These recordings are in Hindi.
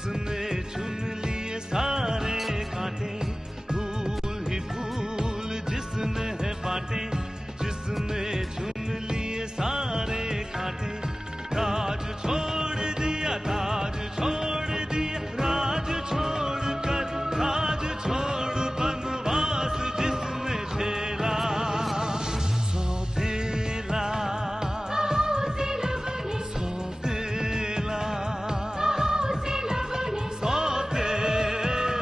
जिसने चुन लिए सारे कांटे, फूल ही फूल जिसने है बांटे, जिसने चुन लिए सारे कांटे, राज छोड़ दिया, ताज छोड़ दिया, राज छोड़ कर राज छोड़ बनवास जिसने झेला, सौतेला सौतेला सौतेला।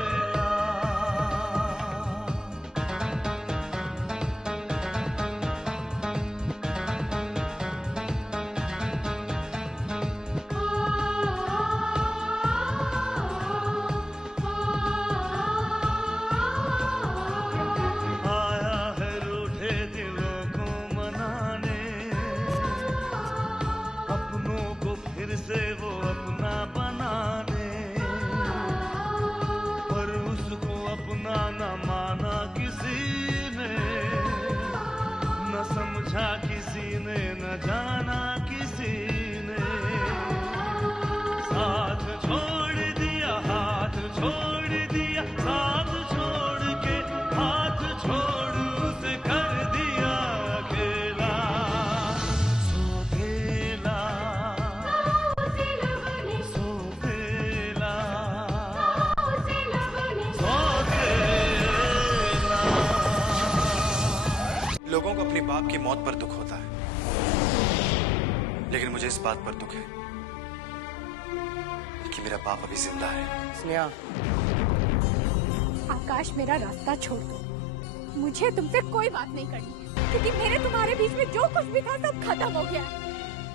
आया है रूठे दिलों को मनाने, अपनों को फिर से वो अपना बनाने, पर उसको अपना न माना किसी ने, न समझा किसी ने, न जाना किसी ने, साथ छोड़ दिया, हाथ छोड़ दिया, साथ छोड़ के हाथ छोड़ उसे कर दिया अकेला, सौतेला सौतेला सौतेला। लोगों को अपने बाप की मौत पर दुख होता है, लेकिन मुझे इस बात पर दुख है कि मेरा बाप अभी जिंदा है। स्नेहा, आकाश, मेरा रास्ता छोड़ दो। मुझे तुमसे कोई बात नहीं करनी, क्योंकि मेरे तुम्हारे बीच में जो कुछ भी था सब खत्म हो गया है,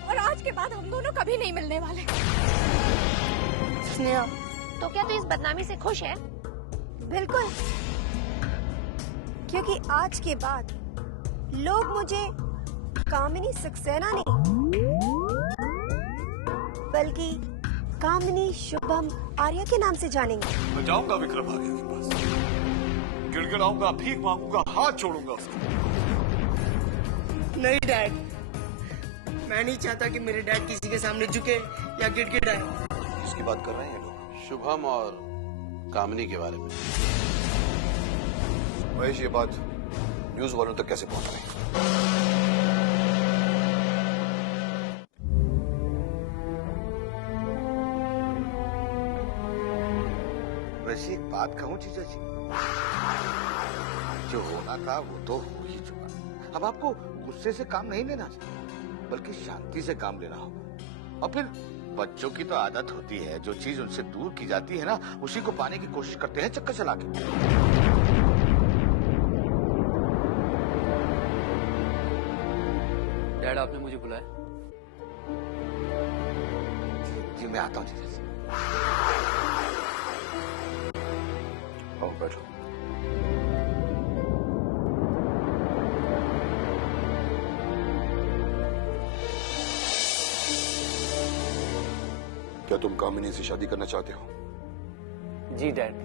और आज के बाद हम दोनों कभी नहीं मिलने वाले। स्नेहा, तो क्या तू इस बदनामी से खुश है? बिल्कुल, क्योंकि आज के बाद लोग मुझे कामिनी सक्सेना नहीं, बल्कि कामिनी शुभम आर्या के नाम से जानेंगे। मैं जाऊंगा विक्रम आर्या के पास, गिड़गिड़ाऊंगा, भीख मांगूंगा, हाथ जोड़ूंगा उसको। नहीं डैड, मैं नहीं चाहता कि मेरे डैड किसी के सामने झुके या गिड़गिड़ाए। किसकी बात कर रहे हैं ये लोग? शुभम और कामिनी के बारे में। महेश, ये बात न्यूज वालों तक कैसे पहुंच रही है? वैसे एक बात कहूं जीजा जी, जो होना था वो तो हो ही चुका। अब आपको गुस्से से काम नहीं लेना चाहिए, बल्कि शांति से काम लेना होगा। और फिर बच्चों की तो आदत होती है, जो चीज उनसे दूर की जाती है ना, उसी को पाने की कोशिश करते हैं चक्कर चला के। डैड, आपने मुझे बुलाया? जी मैं आता हूँ जीजा जी। आओ बैठो। क्या तुम कामिनी से शादी करना चाहते हो? जी डैड,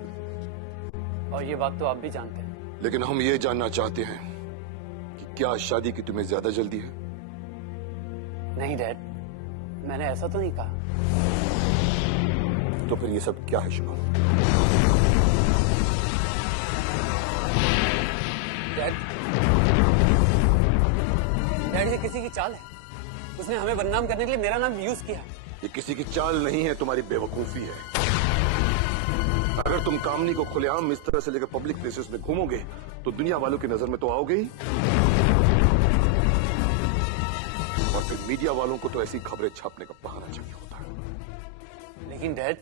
और ये बात तो आप भी जानते हैं। लेकिन हम ये जानना चाहते हैं कि क्या शादी की तुम्हें ज्यादा जल्दी है? नहीं डैड, मैंने ऐसा तो नहीं कहा। तो फिर ये सब क्या है शुभम? डैड, ये किसी की चाल है। उसने हमें बदनाम करने के लिए मेरा नाम यूज किया। ये किसी की चाल नहीं है, तुम्हारी बेवकूफी है। अगर तुम कामनी को खुलेआम इस तरह से लेकर पब्लिक प्लेसेस में घूमोगे तो दुनिया वालों की नजर में तो आओगे ही, और फिर मीडिया वालों को तो ऐसी खबरें छापने का बहाना चाहिए होता है। लेकिन डैड,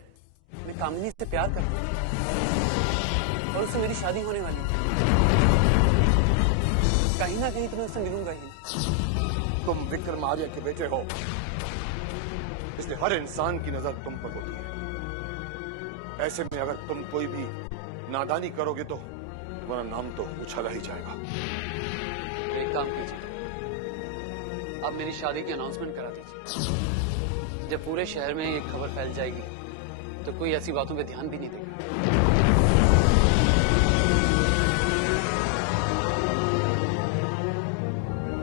मैं कामिनी से प्यार करता हूँ और उससे मेरी शादी होने वाली है। कहीं ना कहीं तो मैं उससे मिलूंगा ही। तुम विक्रम आर्या के बेटे हो, इसलिए हर इंसान की नजर तुम पर होती है। ऐसे में अगर तुम कोई भी नादानी करोगे तो तुम्हारा नाम तो उछाला ही जाएगा। एक काम कीजिए, आप मेरी शादी की अनाउंसमेंट करा दीजिए। जब पूरे शहर में ये खबर फैल जाएगी तो कोई ऐसी बातों पे ध्यान भी नहीं देगा।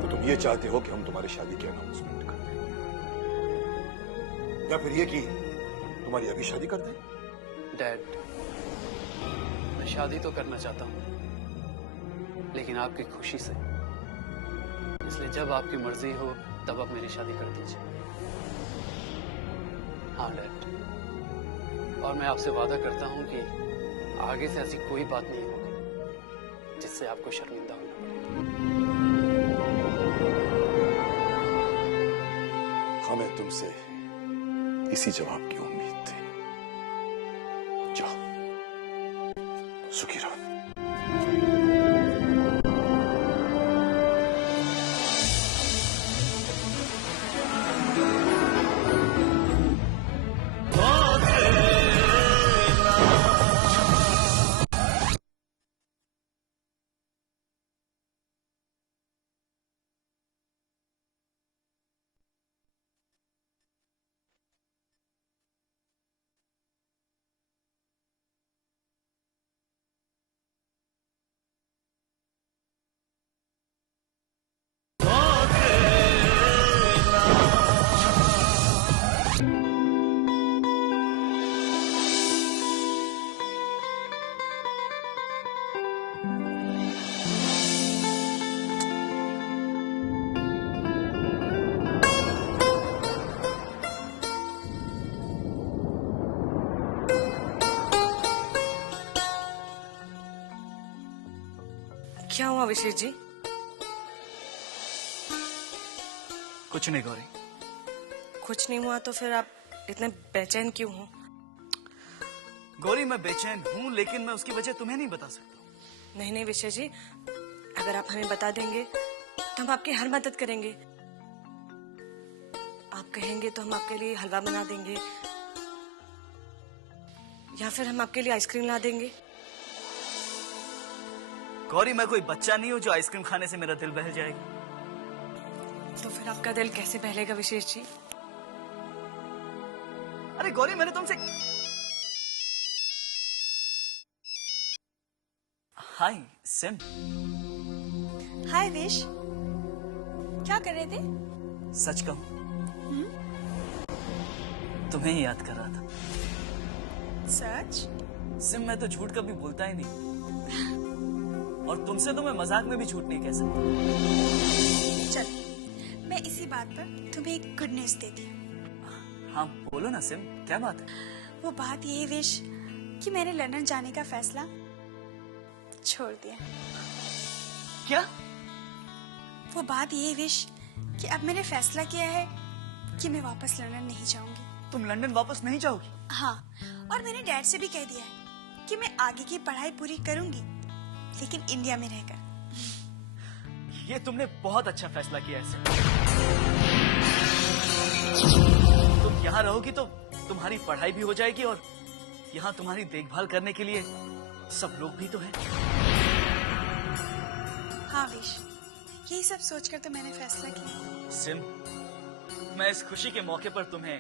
तो तुम ये चाहते हो कि हम तुम्हारी शादी की अनाउंसमेंट कर दें, या फिर ये कि तुम्हारी अभी शादी कर दें? डैड, मैं शादी तो करना चाहता हूं, लेकिन आपकी खुशी से। इसलिए जब आपकी मर्जी हो तब आप मेरी शादी कर दीजिए। हाँ डैड, और मैं आपसे वादा करता हूं कि आगे से ऐसी कोई बात नहीं होगी जिससे आपको शर्मिंदा होना पड़े। हमें तुमसे इसी जवाब की उम्मीद थी। जाओ, सुखी रहो। क्या हुआ विशेष जी? कुछ नहीं गौरी। कुछ नहीं हुआ तो फिर आप इतने बेचैन क्यों हो? गौरी मैं बेचैन हूँ, लेकिन मैं उसकी वजह तुम्हें नहीं बता सकता। नहीं नहीं विशेष जी, अगर आप हमें बता देंगे तो हम आपकी हर मदद करेंगे। आप कहेंगे तो हम आपके लिए हलवा बना देंगे, या फिर हम आपके लिए आइसक्रीम ला देंगे। गौरी मैं कोई बच्चा नहीं हूँ जो आइसक्रीम खाने से मेरा दिल बहल जाएगा। तो फिर आपका दिल कैसे बहलेगा विशेष जी? अरे गौरी मैंने तुमसे। हाय सिम। हाय विश, क्या कर रहे थे? सच कहूं तुम्हें ही याद कर रहा था। सच? सिम मैं तो झूठ कभी बोलता ही नहीं, और तुमसे तो मैं मजाक में भी झूठ नहीं कह सकता। चल, मैं इसी बात पर तुम्हें एक गुड न्यूज देती हूँ। हाँ बोलो ना सिम, क्या बात है? वो बात ये विश कि मैंने लंदन जाने का फैसला छोड़ दिया। क्या? वो बात ये विश कि अब मैंने फैसला किया है कि मैं वापस लंदन नहीं जाऊंगी। तुम लंदन वापस नहीं जाओगी? हाँ, और मैंने डैड से भी कह दिया है कि मैं आगे की पढ़ाई पूरी करूंगी, लेकिन इंडिया में रहकर। ये तुमने बहुत अच्छा फैसला किया है। तुम यहाँ रहोगी तो तुम्हारी पढ़ाई भी हो जाएगी, और यहाँ तुम्हारी देखभाल करने के लिए सब लोग भी तो हैं। हाँ विश, यही सब सोचकर तो मैंने फैसला किया। सिम, मैं इस खुशी के मौके पर तुम्हें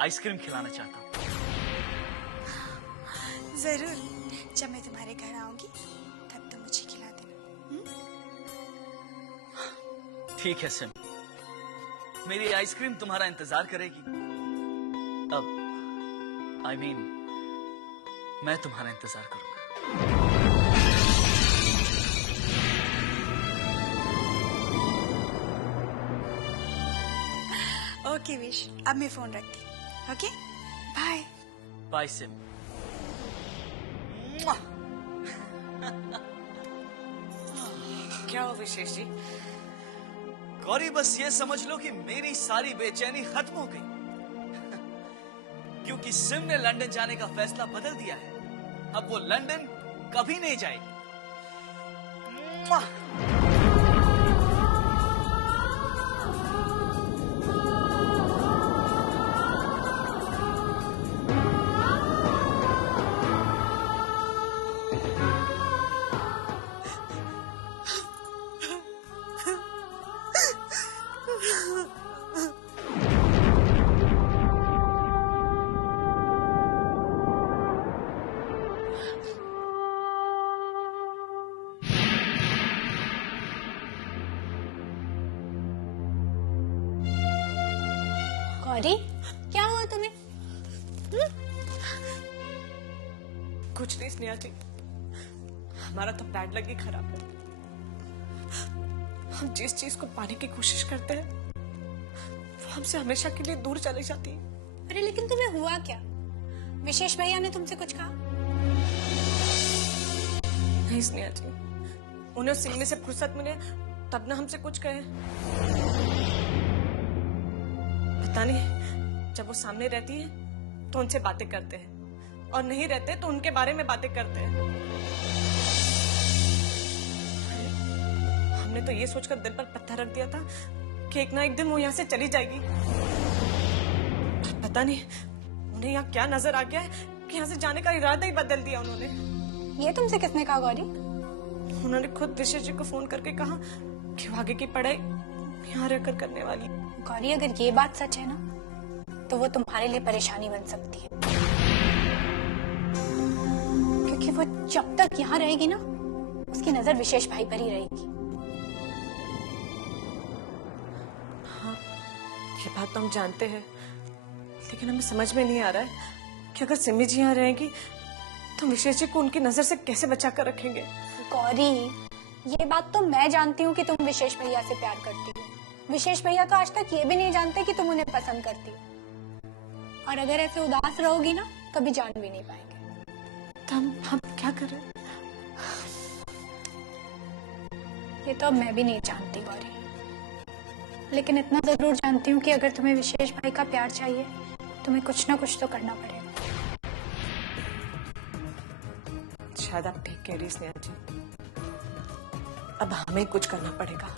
आइसक्रीम खिलाना चाहता हूँ। जरूर, जब मैं तुम्हारे घर आऊंगी तब तुम मुझे खिला देना। ठीक है सिम, मेरी आइसक्रीम तुम्हारा इंतजार करेगी। अब I mean, मैं तुम्हारा इंतजार करूंगा। ओके विश, अब मैं फोन रखती हूँ। Okay, bye. बाय सिम। क्या हो विशेष जी? गौरी बस ये समझ लो कि मेरी सारी बेचैनी खत्म हो गई, क्योंकि सिम ने लंदन जाने का फैसला बदल दिया है। अब वो लंदन कभी नहीं जाएगी। गौरी, क्या हुआ तुम्हें? कुछ नहीं स्नेहा जी, हमारा तो बैड लक ही खराब है। हम जिस चीज को पाने की कोशिश करते हैं वो हमसे हमेशा के लिए दूर चली जाती है। अरे लेकिन तुम्हें हुआ क्या? विशेष भैया ने तुमसे कुछ कहा? नहीं स्नेहा जी, उन्हें उस सिग्मी से फुर्सत मिले तब ना हमसे कुछ कहे। पता नहीं, जब वो सामने रहती है तो उनसे बातें करते हैं और नहीं रहते तो उनके बारे में बातें करते हैं। हमने तो ये सोचकर दिल पर पत्थर रख दिया था कि एक ना एक दिन वो यहाँ से चली जाएगी। पता नहीं उन्हें यहाँ क्या नजर आ गया है कि यहाँ से जाने का इरादा ही बदल दिया उन्होंने। ये तुमसे किसने कहा गौरी? उन्होंने खुद विशेष जी को फोन करके कहा कि वो आगे की पढ़ाई यहाँ रहकर करने वाली। गौरी, अगर ये बात सच है ना तो वो तुम्हारे लिए परेशानी बन सकती है, क्योंकि वो जब तक यहाँ रहेगी ना उसकी नजर विशेष भाई पर ही रहेगी। हाँ, ये बात तो हम जानते हैं, लेकिन हमें समझ में नहीं आ रहा है कि अगर सिमी जी यहाँ रहेंगी तो विशेष जी को उनकी नजर से कैसे बचा कर रखेंगे। गौरी, ये बात तो मैं जानती हूँ कि तुम विशेष भैया से प्यार करती हो। विशेष भैया तो आज तक ये भी नहीं जानते कि तुम उन्हें पसंद करती हो। और अगर ऐसे उदास रहोगी ना कभी जान भी नहीं पाएंगे। तो हम क्या करें? ये तो अब मैं भी नहीं जानती गौरी, लेकिन इतना जरूर जानती हूँ कि अगर तुम्हें विशेष भाई का प्यार चाहिए तुम्हें कुछ ना कुछ तो करना पड़ेगा। शायद आप ठीक कह रही स्नेहा जी, अब हमें कुछ करना पड़ेगा।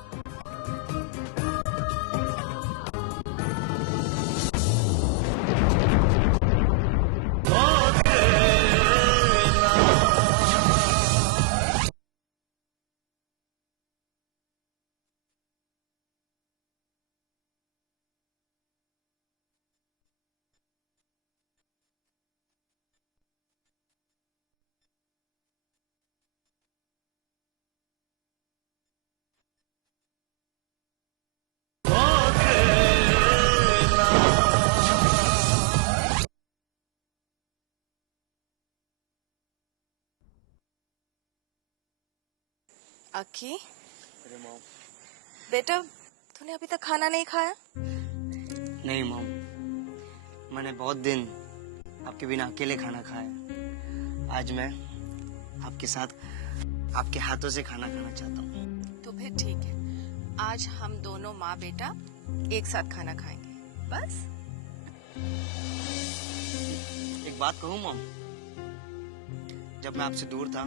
अक्की, बेटा तूने अभी तक खाना नहीं खाया? नहीं मॉम, मैंने बहुत दिन आपके बिना अकेले खाना खाया। आज मैं आपके साथ आपके हाथों से खाना खाना चाहता हूँ। तो फिर ठीक है, आज हम दोनों माँ बेटा एक साथ खाना खाएंगे, बस। एक बात कहूँ मॉम, जब मैं आपसे दूर था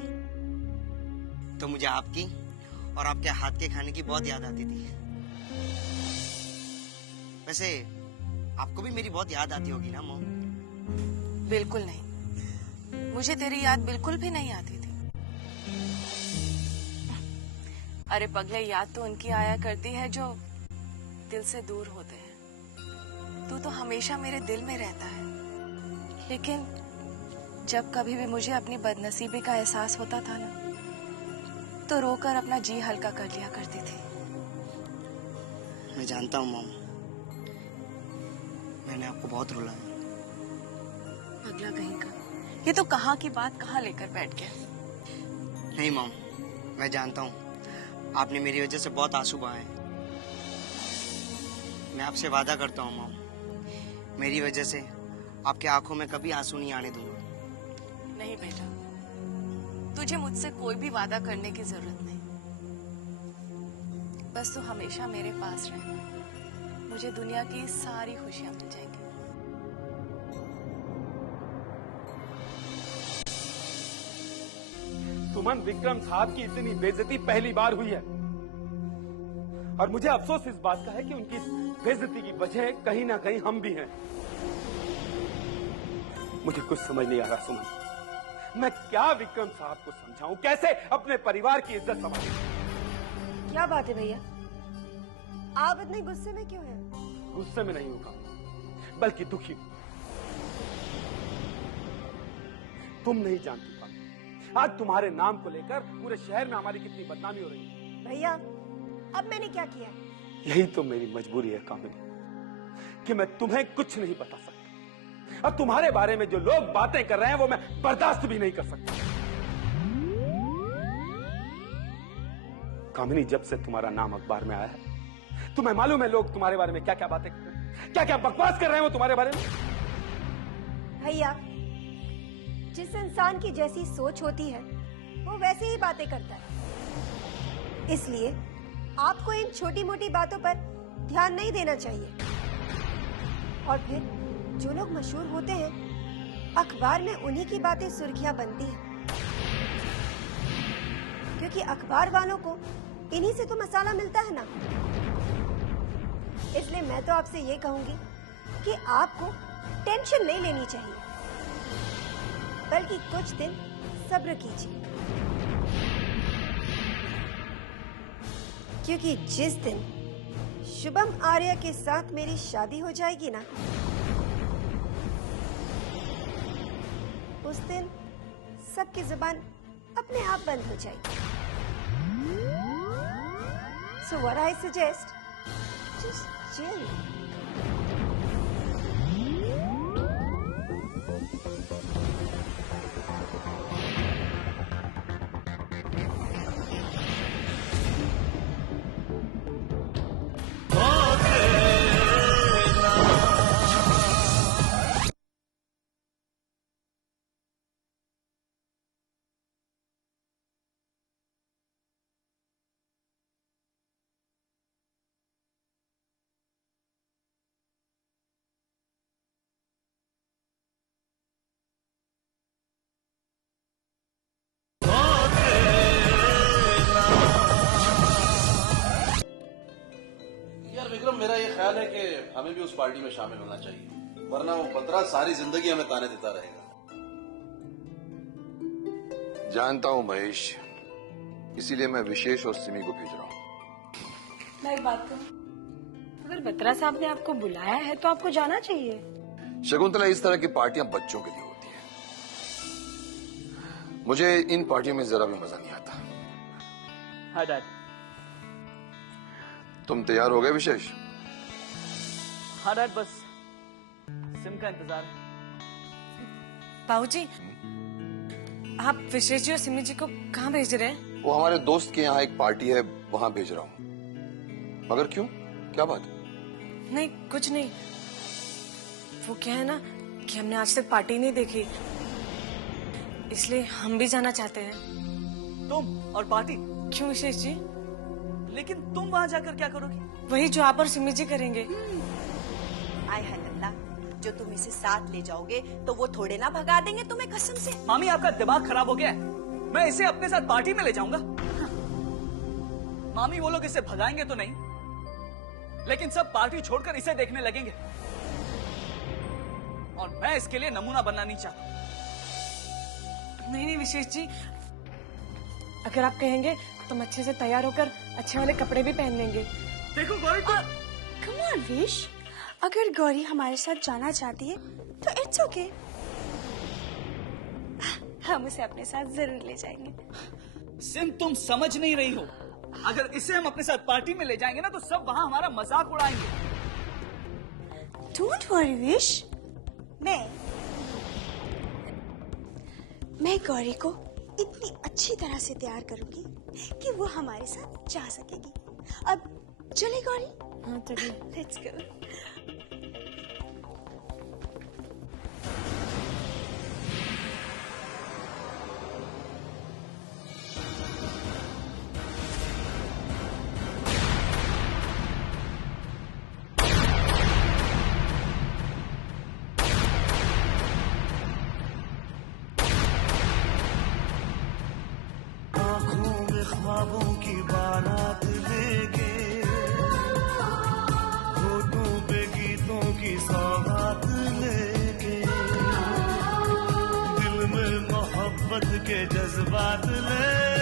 तो मुझे आपकी और आपके हाथ के खाने की बहुत याद आती थी। वैसे आपको भी मेरी बहुत याद आती होगी ना मॉम? बिल्कुल नहीं, मुझे तेरी याद बिल्कुल भी नहीं आती थी। अरे पगले, याद तो उनकी आया करती है जो दिल से दूर होते हैं। तू तो हमेशा मेरे दिल में रहता है, लेकिन जब कभी भी मुझे अपनी बदनसीबी का एहसास होता था ना तो रोकर अपना जी हल्का कर लिया करती थी। मैं जानता हूँ मॉम, मैंने आपको बहुत रुलाया। पगला कहीं का, ये तो कहाँ की बात कहाँ लेकर बैठ गया। नहीं मॉम, मैं जानता हूँ आपने मेरी वजह से बहुत आंसू बहाए। मैं आपसे वादा करता हूँ मॉम, मेरी वजह से आपके आंखों में कभी आंसू नहीं आने दूंगा। नहीं बेटा, तुझे मुझसे कोई भी वादा करने की जरूरत नहीं। बस तू हमेशा मेरे पास रहे, मुझे दुनिया की सारी खुशियां मिल जाएंगी। सुमन, विक्रम साहब की इतनी बेइज्जती पहली बार हुई है और मुझे अफसोस इस बात का है कि उनकी बेइज्जती की वजह कहीं ना कहीं हम भी हैं। मुझे कुछ समझ नहीं आ रहा सुमन, मैं क्या विक्रम साहब को समझाऊं, कैसे अपने परिवार की इज्जत संभालूं? क्या बात है भैया, आप इतने गुस्से में क्यों हैं? गुस्से में नहीं होगा, बल्कि दुखी हूं। तुम नहीं जानती पापा, आज तुम्हारे नाम को लेकर पूरे शहर में हमारी कितनी बदनामी हो रही है। भैया, अब मैंने क्या किया? यही तो मेरी मजबूरी है कामिनी, कि मैं तुम्हें कुछ नहीं बता सकता। अब तुम्हारे बारे में जो लोग बातें कर रहे हैं वो मैं बर्दाश्त भी नहीं कर सकता। कामिनी, जब से तुम्हारा नाम अखबार में आया है तुम्हें मालूम है लोग तुम्हारे बारे में क्या क्या बातें कर रहे हैं, क्या क्या बकवास कर रहे हैं वो तुम्हारे बारे में। भैया, जिस इंसान की जैसी सोच होती है वो वैसे ही बातें करता है, इसलिए आपको इन छोटी मोटी बातों पर ध्यान नहीं देना चाहिए। और फिर जो लोग मशहूर होते हैं अखबार में उन्हीं की बातें सुर्खियां बनती हैं, क्योंकि अखबार वालों को इन्हीं से तो मसाला मिलता है ना। इसलिए मैं तो आपसे ये कहूंगी कि आपको टेंशन नहीं लेनी चाहिए, बल्कि कुछ दिन सब्र कीजिए, क्योंकि जिस दिन शुभम आर्य के साथ मेरी शादी हो जाएगी ना, उस दिन सबकी जुबान अपने आप बंद हो जाएगी। So what I suggest, just chill. Vikram, मेरा ये ख्याल है कि हमें भी उस पार्टी में शामिल होना चाहिए, वरना वो 15 सारी जिंदगी हमें ताने देता रहेगा। जानता हूं महेश, इसीलिए मैं विशेष और सिमी को भेज रहा हूं। मैं एक बात कहूं, अगर बत्रा साहब ने आपको बुलाया है तो आपको जाना चाहिए। शकुंतला, इस तरह की पार्टियां बच्चों के लिए होती हैं। मुझे इन पार्टियों में जरा भी मजा नहीं आता। हाँ डैड। तुम तैयार हो गए विशेष? हाँ डैड, बस सिम का इंतजार है। बाबूजी, आप विशेष जी और सिमी जी को कहाँ भेज रहे हैं? वो हमारे दोस्त के यहाँ एक पार्टी है, वहां भेज रहा हूँ। मगर क्यों, क्या बात? नहीं, कुछ नहीं। वो क्या है ना कि हमने आज तक पार्टी नहीं देखी, इसलिए हम भी जाना चाहते हैं। तुम और पार्टी? क्यों विशेष जी? लेकिन तुम वहां जाकर क्या करोगी? वही जो आप और सिमी जी करेंगे। आय हाय अल्लाह, जो तुम इसे साथ ले जाओगे तो वो थोड़े ना भगा देंगे तुम्हें कसम से। मामी, आपका दिमाग खराब हो गया है? मैं इसे अपने साथ पार्टी में ले जाऊंगा? मामी, वो लोग इसे भगाएंगे तो नहीं, लेकिन सब पार्टी छोड़कर इसे देखने लगेंगे, और मैं इसके लिए नमूना बनना नहीं चाहता। नहीं नहीं विशेष जी, अगर आप कहेंगे तो हम अच्छे से तैयार होकर अच्छे वाले कपड़े भी पहन लेंगे। देखो गौरी, कम ऑन विश, अगर गौरी हमारे साथ जाना चाहती है तो इट्स ओके, हम उसे अपने साथ जरूर ले जाएंगे। सिम, तुम समझ नहीं रही हो। अगर इसे हम अपने साथ पार्टी में ले जाएंगे ना तो सब वहां हमारा मजाक उड़ाएंगे। डोंट वरी विश, मैं गौरी को इतनी अच्छी तरह से तैयार करूंगी कि वो हमारे साथ जा सकेगी। अब चले गौरी? हाँ चलिए, लेट्स गो। ख्वाबों की बारात लेके, होठों पे गीतों की सौगात लेके, दिल में मोहब्बत के जज्बात ले